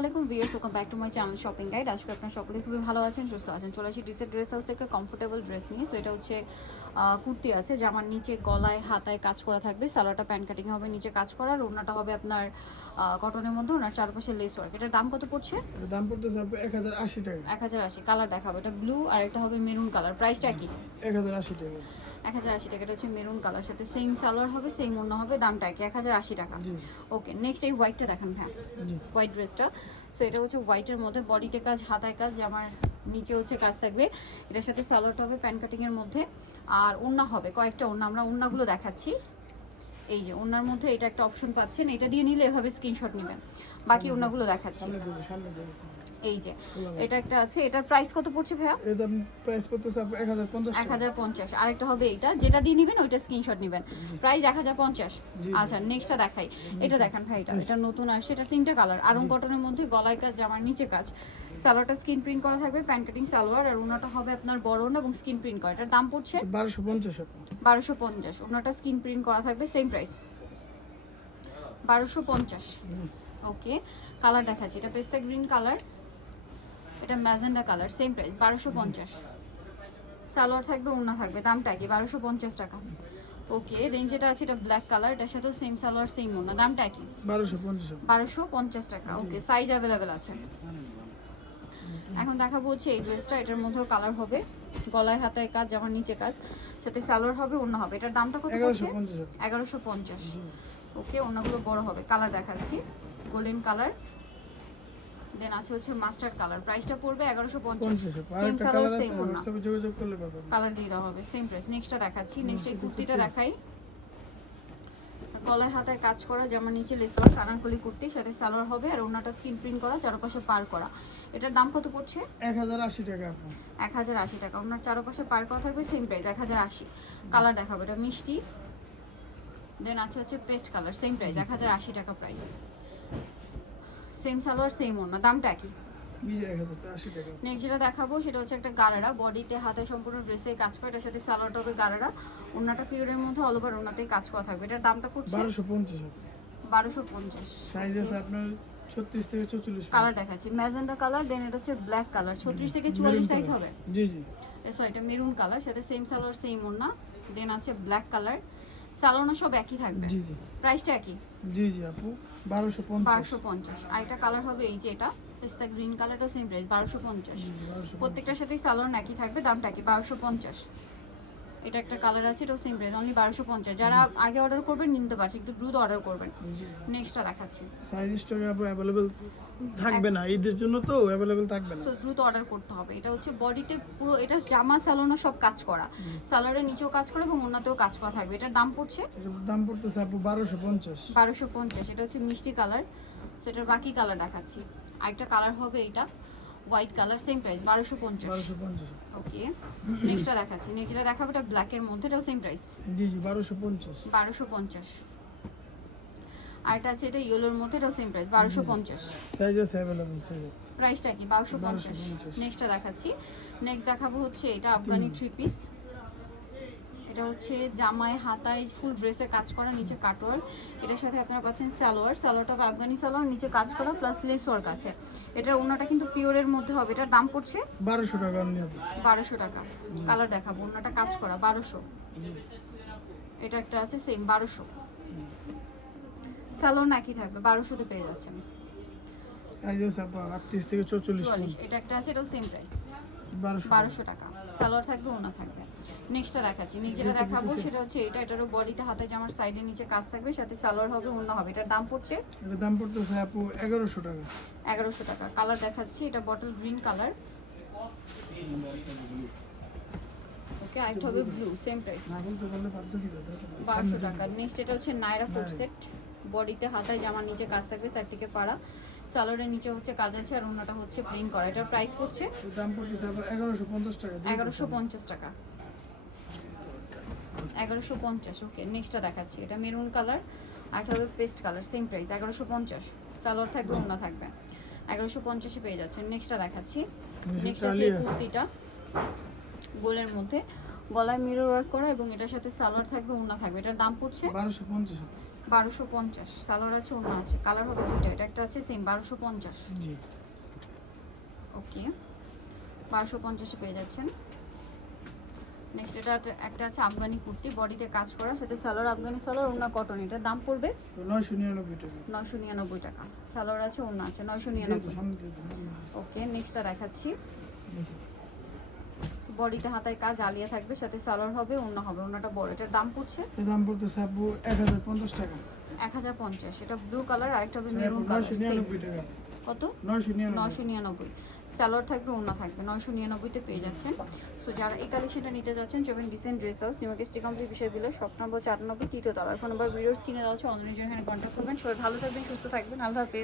আলাইকুম viewers welcome back to my channel shopping guide. আজকে আপনার সকলে খুবই ভালো আছেন সুস্থ আছেন। চলে আসি ডিসের ড্রেস হাউস থেকে কমফোর্টেবল ড্রেস নিয়ে। সো এটা হচ্ছে কুর্তি আছে জামার নিচে গলায় হাতায় কাজ করা থাকবে। সালোয়ারটা প্যান্ট কাটিং হবে নিচে কাজ করা। আর ওনাটা হবে আপনার কটনের মধ্যে। ওনার চারপাশে লেস ওয়ার্ক এটার দাম কত পড়ছে? দাম পড়তেছে এক হাজার আশি টাকা। এক হাজার আশি। কালার দেখাবো। এটা ব্লু আর এটা হবে মেরুন কালার প্রাইসটা কি? এক হাজার আশি টাকা। এক হাজার আশি টাকা। এটা হচ্ছে মেরুন কালার সাথে সেম সালোয়ার হবে সেম অন্য হবে দামটা কি এক হাজার আশি টাকা। ওকে নেক্সট এই হোয়াইটটা দেখান হ্যাঁ হোয়াইট ড্রেসটা সো এটা হচ্ছে হোয়াইটের মধ্যে বডিতে কাজ হাতায় কাজ আমার নিচে হচ্ছে কাজ থাকবে। এটার সাথে সালোয়ারটা হবে প্যান কাটিংয়ের মধ্যে। আর ওড়না হবে কয়েকটা ওড়না। আমরা ওড়নাগুলো দেখাচ্ছি। এই যে ওনার মধ্যে এটা একটা অপশন পাচ্ছেন। এটা দিয়ে নিলে এভাবে স্ক্রিনশট নেবেন। বাকি ওড়নাগুলো দেখাচ্ছি। এই যে এটা একটা আছে এটার প্রাইস কত পড়ছে ভাইয়া? দাম প্রাইস পড়তেছে আপনার এক হাজার পঞ্চাশ এক হাজার পঞ্চাশ আরেকটা হবে এইটা যেটা দিয়ে নিবেন ওইটা স্ক্রিনশট নেবেন। প্রাইস এক হাজার পঞ্চাশ। জি। আচ্ছা নেক্সটটা দেখাই। এটা দেখান ভাই এটা এটা নতুন আসছে এটা তিনটা কালার আরং কটনের মধ্যে গলায় কাজ জামার নিচে কাজ। সালোয়ারটা স্কিন প্রিন্ট করা থাকবে প্যান্ট কাটিং সালোয়ার আর ওনাটা হবে আপনার বড় এবং স্কিন প্রিন্ট করা। এটার দাম পড়ছে? বারোশো পঞ্চাশ আপনার বারোশো পঞ্চাশ ওনাটা স্কিন প্রিন্ট করা থাকবে সেম প্রাইস বারোশো পঞ্চাশ। ওকে কালার দেখাচ্ছি এটা পেস্তা গ্রিন কালার এটা ম্যাজেন্ডা কালার সেম প্রাইস বারোশো পঞ্চাশ। সালোয়ার থাকবে ওড়না থাকবে দামটা কি? বারোশো পঞ্চাশ টাকা। ওকে দেন যেটা আছে এটা ব্ল্যাক কালার এটার সাথেও সেম সালোয়ার সেম ওড়না দামটা কি? বারোশো পঞ্চাশ বারোশো পঞ্চাশ টাকা ওকে সাইজ অ্যাভেলেবেল আছে। এখন দেখাবো হচ্ছে এই ড্রেসটা এটার মধ্যেও কালার হবে। গলায় হাতায় কাজ জামার নিচে কাজ সাথে সালোয়ার হবে ওড়না হবে। এটার দামটা কত এগারোশো পড়ছে পঞ্চাশ এগারোশো পঞ্চাশ। ওকে ওনাগুলো বড় হবে। কালার দেখাচ্ছি। গোল্ডেন কালার দেন আছে হচ্ছে মাস্টার কালার প্রাইসটা পড়বে এগারোশো পঞ্চাশ। পঞ্চাশ আপনার সেম কালার সেম ওনা যোগাযোগ করলে পাবেন কালার দিয়ে দেওয়া হবে সেম প্রাইস নেক্সটটা দেখাচ্ছি নেক্সট এই কুর্তিটা দেখাই। গলায় হাতায় কাজ করা যেমন নিচে লেসার সানারকলি কুর্তি সাথে সালোয়ার হবে আর ওনাটা স্কিন প্রিন্ট করা চারপাশে পার করা। এটার দাম কত পড়ছে? এক হাজার আশি টাকা এক হাজার আশি টাকা। ওনার চারপাশে পার করা থাকবে সেম প্রাইস এক হাজার আশি। কালার দেখাবো এটা মিষ্টি। দেন আছে হচ্ছে পেস্ট কালার সেম প্রাইস এক হাজার আশি টাকা প্রাইস সেম সালোয়ার সেম ওনা দামটা টাকা। নেক্সট যেটা দেখাবো সেটা হচ্ছে একটা গারারা। বডিতে হাতে সম্পূর্ণ ড্রেসে কাজ করে এটার সাথে সালোয়ারটা হবে গারারা। ওনাটা পিওরের মধ্যে অল ওভার ওনাতে কাজ করা থাকবে। এটার দামটা পড়ছে? বারোশো পঞ্চাশ। বারোশো পঞ্চাশ। সাইজ আছে আপনার ছত্রিশ থেকে চৌচল্লিশ। কালার দেখাচ্ছি। ম্যাজেন্ডা কালার দেন এটা হচ্ছে ব্ল্যাক কালার ছত্রিশ থেকে চুয়াল্লিশ সাইজ হবে? জি জি। সো এটা মেরুন কালার সাথে সেম সালোয়ার সেম ওনা দেন আছে ব্ল্যাক কালার সালোনা সব একই থাকবে। জি জি। প্রাইসটা একই? জি জি আপু। বারোশো পঞ্চাশ। বারোশো পঞ্চাশ। আর একটা কালার হবে এই যে এটা পেস্তা গ্রিন কালারটা সেম প্রাইস বারোশো পঞ্চাশ। বারোশো প্রত্যেকটার সাথেই সালোয়ার একই থাকবে দামটা কি বারোশো পঞ্চাশ। এটা একটা কালার আছে এটাও সেম প্রাইস অনলি বারোশো পঞ্চাশ। যারা আগে অর্ডার করবেন নিতে পারছে একটু দ্রুত অর্ডার করবেন। নেক্সটটা দেখাচ্ছি। সাইজ স্টকে আপু অ্যাভেলেবেল থাকবে না ঈদের জন্য তো অ্যাভেলেবেল থাকবে না। সো দ্রুত অর্ডার করতে হবে। এটা হচ্ছে বডিতে পুরো এটা জামা সালোনা সব কাজ করা। সালোয়ারের নিচেও কাজ করা এবং অন্যতেও কাজ করা থাকবে। এটার দাম পড়ছে? দাম পড়তেছে আপু বারোশো পঞ্চাশ। বারোশো পঞ্চাশ। এটা হচ্ছে মিষ্টি কালার সেটার বাকি কালার দেখাচ্ছি। আরেকটা কালার হবে এটা। হোয়াইট কালার সেম প্রাইস বারোশো পঞ্চাশ। বারোশো পঞ্চাশ। ওকে নেক্সটটা দেখাচ্ছি। নেক্সট যেটা দেখাবো এটা ব্ল্যাকের মধ্যে এটাও সেম প্রাইস জি জি বারোশো পঞ্চাশ। বারোশো পঞ্চাশ। আর এটা আছে এটা ইয়েলোর মধ্যে এটাও সেম প্রাইস বারোশো পঞ্চাশ। সাইজ আছে সাইজ প্রাইসটা কি? বারোশো পঞ্চাশ। 1250 নেক্সটটা দেখাচ্ছি। নেক্সট দেখাবো হচ্ছে এটা আফগানি থ্রি পিস এটা হচ্ছে জামায় হাতায় ফুল ড্রেসে কাজ করা নিচে কাটোয়ার এটার সাথে আপনারা পাচ্ছেন সালোয়ার। সালোয়ারটা আফগানি সালোয়ার নিচে কাজ করা প্লাস লেস ওয়ার্ক আছে। এটার ওনাটা কিন্তু পিওরের মধ্যে হবে। এটার দাম পড়ছে বারোশো টাকা বারোশো টাকা। কালার দেখাবো ওনাটা কাজ করা বারোশো। এটা একটা আছে সেম বারোশো। সালোয়ার একই থাকবে বারোশোতে পেয়ে যাচ্ছেন। সাইজ আছে আপু আটত্রিশ থেকে চৌচল্লিশ চুয়াল্লিশ এটা একটা আছে এটাও সেম প্রাইস বারোশো। বারোশো টাকা। সালোয়ার থাকবে ওনা থাকবে। নেক্সটটা দেখাচ্ছি। যেটা দেখাবো সেটা হচ্ছে এটা এটারও বডিটা হাতে জামার সাইডের নিচে কাজ থাকবে সাথে সালোয়ার হবে ওনা হবে। এটার দাম পড়ছে? এটার দাম পড়তেছে আপু এগারোশো টাকা। এগারোশো টাকা। কালার দেখাচ্ছি এটা বটল গ্রিন কালার ওকে আরেকটা হবে ব্লু সেম প্রাইস না বলতে পারলে বাধ্য দিবে বারোশো টাকা। নেক্সট এটা হচ্ছে নাইরা ফুড সেট বডিতে হাতায় জামার নিচে কাজ থাকবে সাইড থেকে পাড়া। সালোয়ারের নিচে হচ্ছে কাজ আছে আর ওনাটা হচ্ছে প্রিন্ট করা। এটার প্রাইস পড়ছে এগারোশো পঞ্চাশ টাকা এগারোশো পঞ্চাশ টাকা। এগারোশো পঞ্চাশ ওকে নেক্সটটা দেখাচ্ছি। এটা মেরুন কালার আর হবে পেস্ট কালার সেম প্রাইস এগারোশো পঞ্চাশ। সালোয়ার থাকবে ওনা থাকবে। এগারোশো পঞ্চাশে পেয়ে যাচ্ছেন নেক্সটটা দেখাচ্ছি। নেক্সট আছে আছে। কুর্তিটা। গোলের মধ্যে। গলায় মিরর ওয়ার্ক করা এবং এটার সাথে সালোয়ার থাকবে ওনা থাকবে। এটার দাম পড়ছে বারোশো পঞ্চাশ। বারোশো পঞ্চাশ সালোয়ার আছে অন্য আছে কালার হবে দুইটা এটা একটা আছে সেম বারোশো পঞ্চাশ। ওকে বারোশো পঞ্চাশে পেয়ে যাচ্ছেন। নেক্সট এটা একটা- আছে আফগানি কুর্তি বডিতে কাজ করা সাথে সালোয়ার আফগানি সালোয়ার ওনা কটন এটার দাম পড়বে? নয়শো নিরানব্বই টাকা। নয়শো নিরানব্বই টাকা। সালোয়ার আছে অন্য আছে নয়শো নিরানব্বই। ওকে নেক্সটটা দেখাচ্ছি। দেখি। বডিতে হাতায় কাজ আলিয়া থাকবে সাথে সালোয়ার হবে অন্য হবে অন্যটা বড়। এটার দাম পড়ছে? এর দাম পড়তেছে আপু এক হাজার পঞ্চাশ টাকা। এক হাজার পঞ্চাশ এটা ব্লু কালার আরেকটা হবে মেরুন কালার কত? নয়শো নিরানব্বই। থাকবে অন্য থাকবে নয়শো নিরানব্বইতে পেয়ে যাচ্ছেন। সো যারা এই কালেকশনটা নিতে যাচ্ছেন চবেন ডিসেন্ট ড্রেস হাউস নিউ নিউমার্কেস্টি কমপ্লিট বিষয় বিলো শপ নম্বর চার নম্বর তৃতীয় তলা ফোন নম্বর ভিডিওস কিনে দেওয়া হচ্ছে অনলাইনের জন্য এখানে কন্ট্যাক্ট করবেন। সবাই ভালো থাকবেন সুস্থ থাকবেন আল্লাহ হাফেজ।